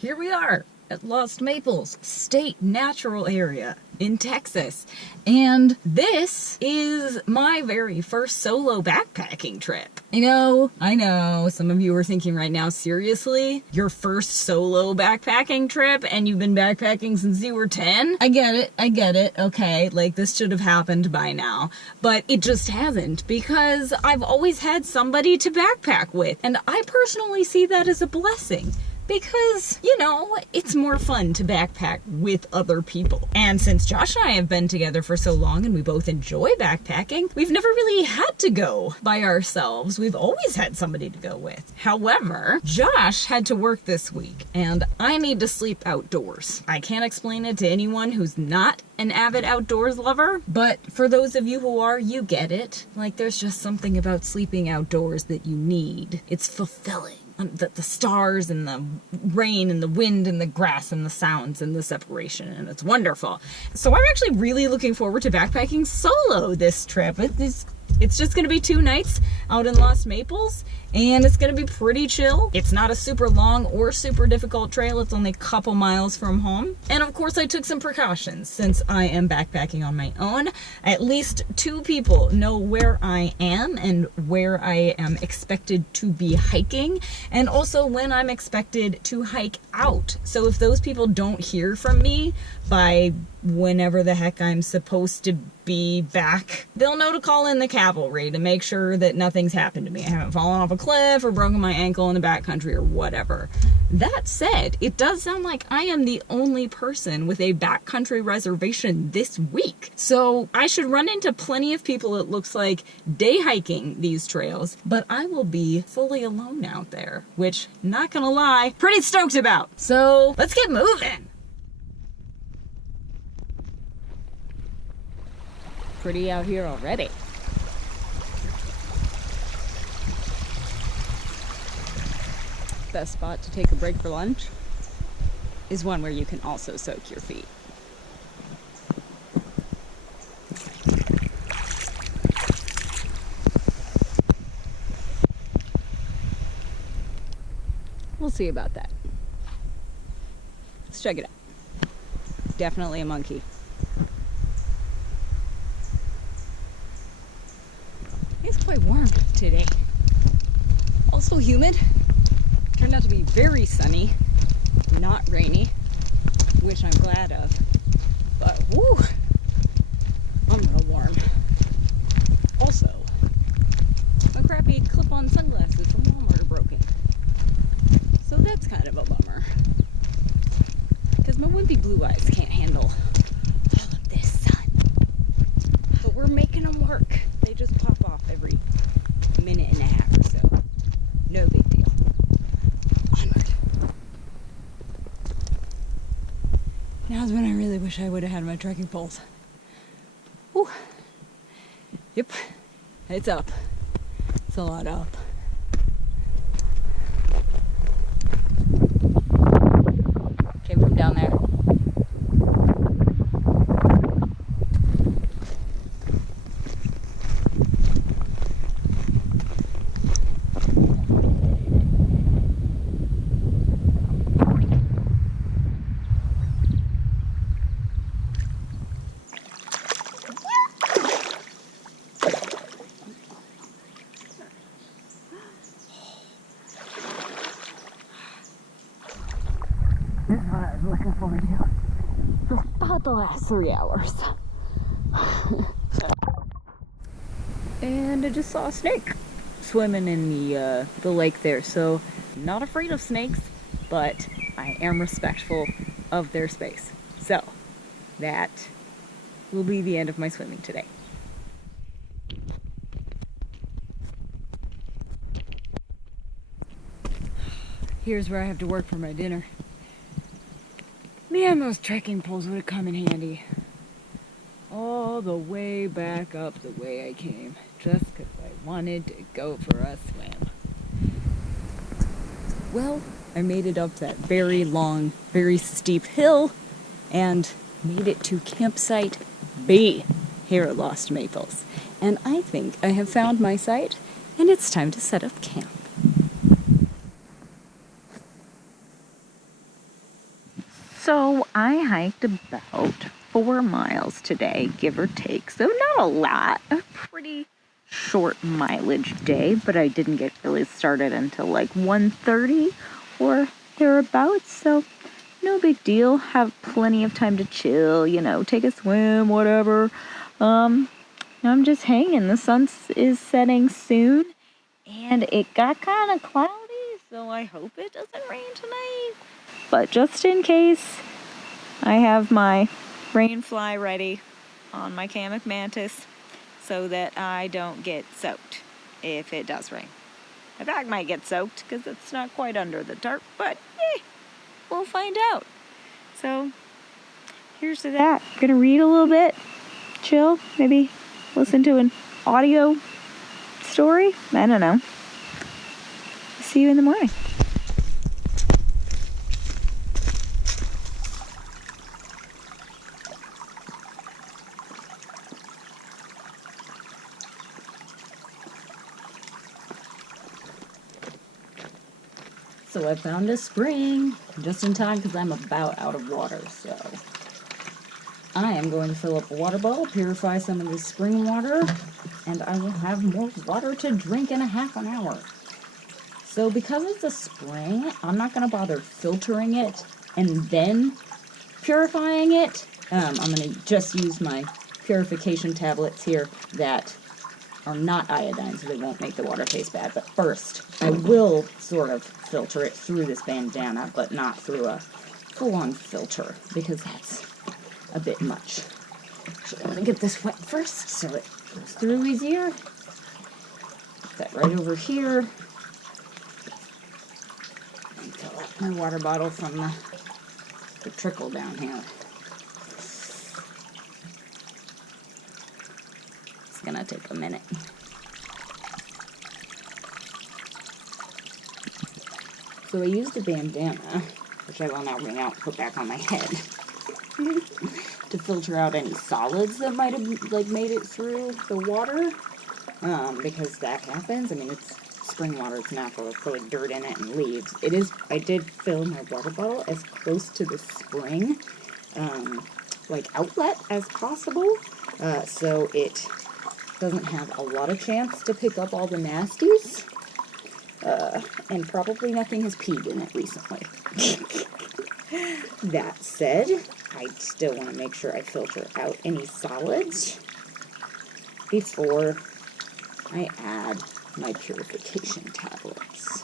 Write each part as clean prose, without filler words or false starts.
here we are at Lost Maples State Natural Area in Texas. And this is my very first solo backpacking trip. I know, some of you are thinking right now, seriously? Your first solo backpacking trip and you've been backpacking since you were 10? I get it, okay, like this should have happened by now. But it just hasn't, because I've always had somebody to backpack with, and I personally see that as a blessing. Because, it's more fun to backpack with other people. And since Josh and I have been together for so long and we both enjoy backpacking, we've never really had to go by ourselves. We've always had somebody to go with. However, Josh had to work this week and I need to sleep outdoors. I can't explain it to anyone who's not an avid outdoors lover, but for those of you who are, you get it. Like, there's just something about sleeping outdoors that you need. It's fulfilling. The stars and the rain and the wind and the grass and the sounds and the separation, and it's wonderful. So I'm actually really looking forward to backpacking solo this trip. It's just going to be 2 nights out in Lost Maples, and it's going to be pretty chill. It's not a super long or super difficult trail. It's only a couple miles from home. And of course I took some precautions since I am backpacking on my own. At least 2 people know where I am and where I am expected to be hiking, and also when I'm expected to hike out. So if those people don't hear from me by whenever the heck I'm supposed to be back, they'll know to call in the cavalry to make sure that nothing's happened to me. I haven't fallen off a cliff or broken my ankle in the backcountry or whatever. That said, it does sound like I am the only person with a backcountry reservation this week. So I should run into plenty of people, it looks like, day hiking these trails, but I will be fully alone out there, which, not gonna lie, pretty stoked about. So let's get moving. Pretty out here already. Best spot to take a break for lunch is one where you can also soak your feet. We'll see about that. Let's check it out. Definitely a monkey. It's quite warm today. Also humid. Turned out to be very sunny, not rainy, which I'm glad of. But whoo, I'm real warm. Also, my crappy clip-on sunglasses from Walmart are broken. So that's kind of a bummer. Because my wimpy blue eyes can't handle all of this sun. But we're making them work. They just pop off every minute and a half or so. No big deal. Onward. Now's when I really wish I would have had my trekking poles. Whew. Yep. It's up. It's a lot up. Came from down there. This is what I was looking forward to for about the last 3 hours. And I just saw a snake swimming in the lake there. So I'm not afraid of snakes, but I am respectful of their space. So that will be the end of my swimming today. Here's where I have to work for my dinner. Man, those trekking poles would have come in handy. All the way back up the way I came, just because I wanted to go for a swim. Well, I made it up that very long, very steep hill, and made it to campsite B here at Lost Maples. And I think I have found my site, and it's time to set up camp. So I hiked about 4 miles today, give or take. So not a lot, a pretty short mileage day, but I didn't get really started until like 1:30 or thereabouts. So no big deal. Have plenty of time to chill, you know, take a swim, whatever. I'm just hanging. The sun is setting soon, and it got kind of cloudy, so I hope it doesn't rain tonight. But just in case, I have my rain fly ready on my Kamak mantis so that I don't get soaked if it does rain. My bag might get soaked because it's not quite under the tarp, but we'll find out. So here's to that. I'm gonna read a little bit, chill, maybe listen to an audio story. I don't know. See you in the morning. So I found a spring just in time because I'm about out of water, so I am going to fill up a water bottle, purify some of this spring water, and I will have more water to drink in a half an hour. So because it's a spring, I'm not going to bother filtering it and then purifying it. I'm going to just use my purification tablets here that are not iodine, so they won't make the water taste bad. But first, I will sort of filter it through this bandana, but not through a full-on filter, because that's a bit much. So I'm going to get this wet first, so it goes through easier. Put that right over here. And fill up my water bottle from the trickle down here. It's going to take a minute. So I used a bandana, which I will now wring out and put back on my head, to filter out any solids that might have made it through the water, because that happens. I mean, it's spring water, it's natural, it's probably dirt in it and leaves. I did fill my water bottle as close to the spring, outlet as possible, so it doesn't have a lot of chance to pick up all the nasties. And probably nothing has peed in it recently. That said, I still want to make sure I filter out any solids before I add my purification tablets.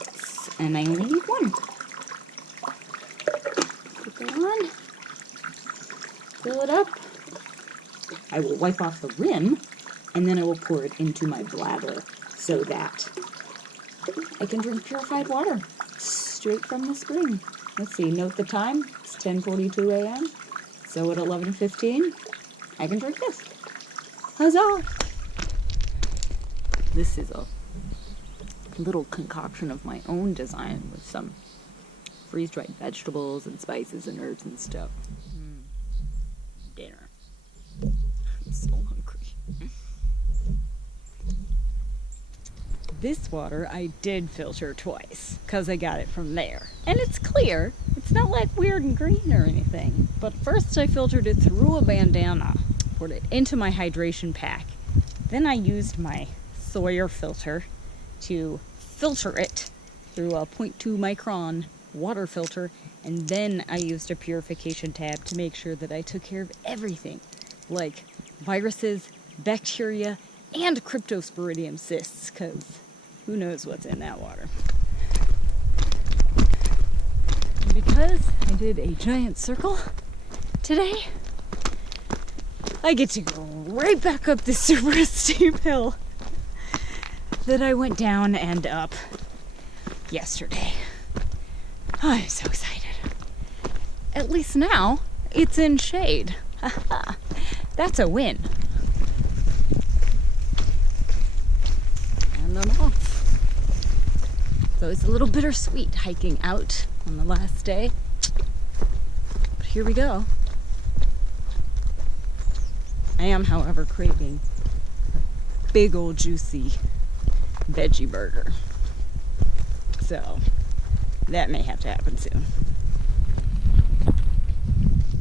Yes, and I only need one. Put that on. Fill it up. I will wipe off the rim, and then I will pour it into my bladder so that I can drink purified water straight from the spring. Let's see, note the time. It's 10:42 a.m. So at 11:15, I can drink this. Huzzah! This is a little concoction of my own design with some freeze-dried vegetables and spices and herbs and stuff. Dinner. I'm so hungry. This water I did filter twice, because I got it from there. And it's clear. It's not like weird and green or anything. But first I filtered it through a bandana, poured it into my hydration pack. Then I used my Sawyer filter to filter it through a 0.2 micron water filter. And then I used a purification tab to make sure that I took care of everything, like viruses, bacteria, and cryptosporidium cysts, because who knows what's in that water. And because I did a giant circle today, I get to go right back up this super steep hill that I went down and up yesterday. I'm so excited. At least now it's in shade. That's a win. And I'm off. So it's a little bittersweet hiking out on the last day. But here we go. I am, however, craving a big old juicy veggie burger. So that may have to happen soon.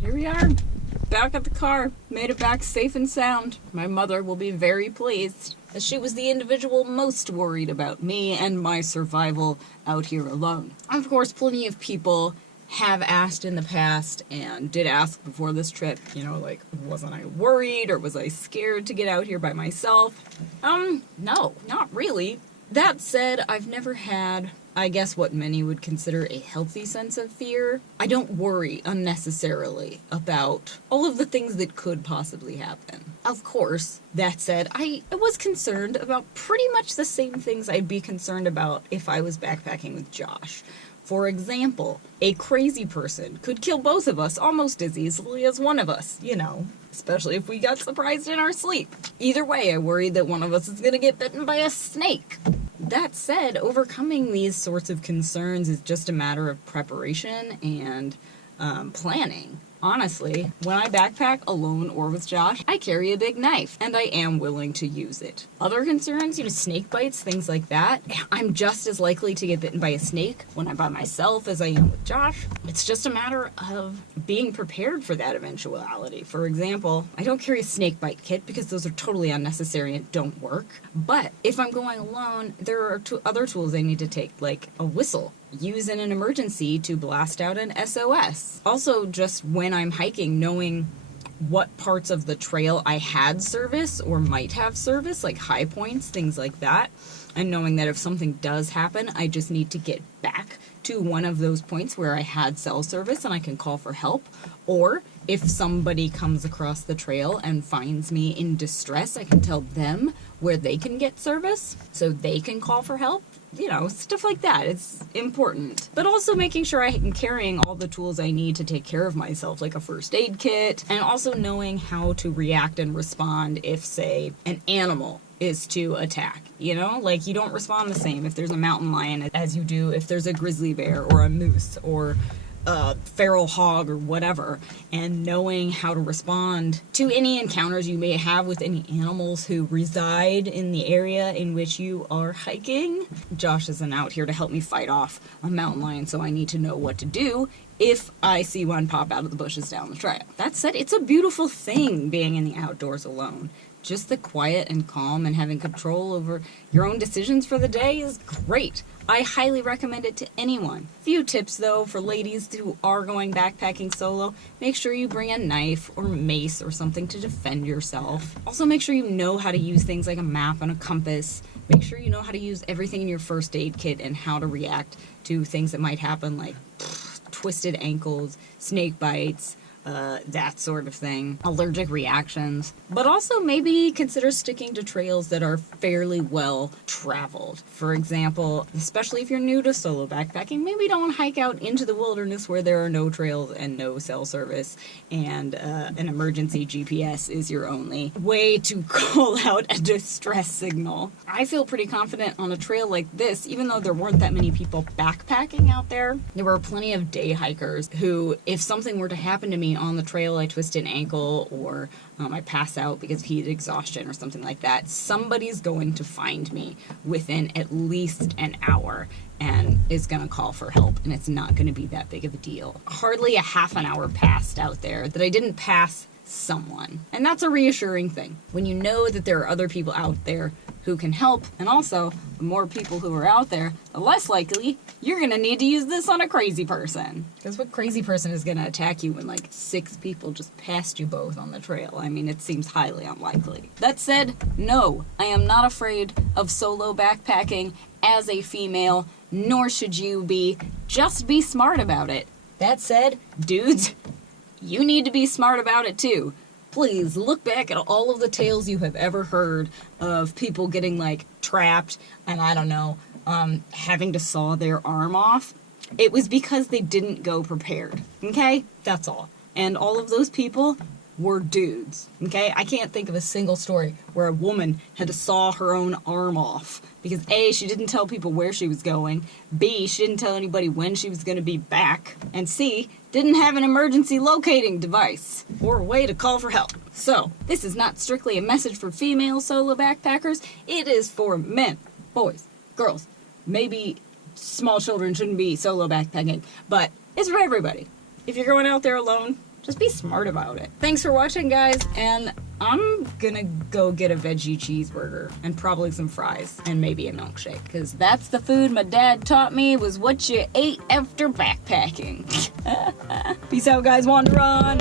here we are, back at the car. Made it back safe and sound. My mother will be very pleased, as she was the individual most worried about me and my survival out here alone. Of course, plenty of people have asked in the past and did ask before this trip, you know, like, wasn't I worried or was I scared to get out here by myself? No, not really. That said, I've never had, I guess, what many would consider a healthy sense of fear. I don't worry unnecessarily about all of the things that could possibly happen. Of course, that said, I was concerned about pretty much the same things I'd be concerned about if I was backpacking with Josh. For example, a crazy person could kill both of us almost as easily as one of us, you know, especially if we got surprised in our sleep. Either way, I worried that one of us is going to get bitten by a snake. That said, overcoming these sorts of concerns is just a matter of preparation and planning. Honestly, when I backpack alone or with Josh, I carry a big knife, and I am willing to use it. Other concerns, you know, snake bites, things like that, I'm just as likely to get bitten by a snake when I'm by myself as I am with Josh. It's just a matter of being prepared for that eventuality. For example, I don't carry a snake bite kit because those are totally unnecessary and don't work. But if I'm going alone, there are other tools I need to take, like a whistle. Use in an emergency to blast out an SOS. Also, just when I'm hiking, knowing what parts of the trail I had service or might have service, like high points, things like that, and knowing that if something does happen, I just need to get back to one of those points where I had cell service and I can call for help. Or if somebody comes across the trail and finds me in distress, I can tell them where they can get service so they can call for help. You know, stuff like that. It's important. But also making sure I'm carrying all the tools I need to take care of myself, like a first aid kit, and also knowing how to react and respond if, say, an animal is to attack. You know, like, you don't respond the same if there's a mountain lion as you do if there's a grizzly bear or a moose or a feral hog or whatever, and knowing how to respond to any encounters you may have with any animals who reside in the area in which you are hiking. Josh isn't out here to help me fight off a mountain lion, so I need to know what to do if I see one pop out of the bushes down the trail. That said, it's a beautiful thing being in the outdoors alone. Just the quiet and calm and having control over your own decisions for the day is great. I highly recommend it to anyone. Few tips though for ladies who are going backpacking solo. Make sure you bring a knife or mace or something to defend yourself. Also make sure you know how to use things like a map and a compass. Make sure you know how to use everything in your first aid kit and how to react to things that might happen, like twisted ankles, snake bites, that sort of thing, allergic reactions. But also maybe consider sticking to trails that are fairly well traveled. For example, especially if you're new to solo backpacking, maybe don't hike out into the wilderness where there are no trails and no cell service and an emergency GPS is your only way to call out a distress signal. I feel pretty confident on a trail like this, even though there weren't that many people backpacking out there. There were plenty of day hikers who, if something were to happen to me on the trail, I twist an ankle or I pass out because of heat exhaustion or something like that, somebody's going to find me within at least an hour and is going to call for help, and it's not going to be that big of a deal. Hardly a half an hour passed out there that I didn't pass someone, and that's a reassuring thing when you know that there are other people out there who can help. And also, the more people who are out there, the less likely you're going to need to use this on a crazy person. Because what crazy person is going to attack you when like 6 people just passed you both on the trail? I mean, it seems highly unlikely. That said, no, I am not afraid of solo backpacking as a female, nor should you be. Just be smart about it. That said, dudes, you need to be smart about it too. Please look back at all of the tales you have ever heard of people getting like trapped and I don't know, having to saw their arm off. It was because they didn't go prepared. Okay? That's all. And all of those people were dudes. Okay? I can't think of a single story where a woman had to saw her own arm off because A, she didn't tell people where she was going, B, she didn't tell anybody when she was going to be back, and C, didn't have an emergency locating device or a way to call for help. So, this is not strictly a message for female solo backpackers. It is for men, boys, girls. Maybe small children shouldn't be solo backpacking, but it's for everybody. If you're going out there alone, Just be smart about it. Thanks for watching, guys, and I'm gonna go get a veggie cheeseburger and probably some fries and maybe a milkshake, because that's the food my dad taught me was what you ate after backpacking. Peace out, guys. Wander on.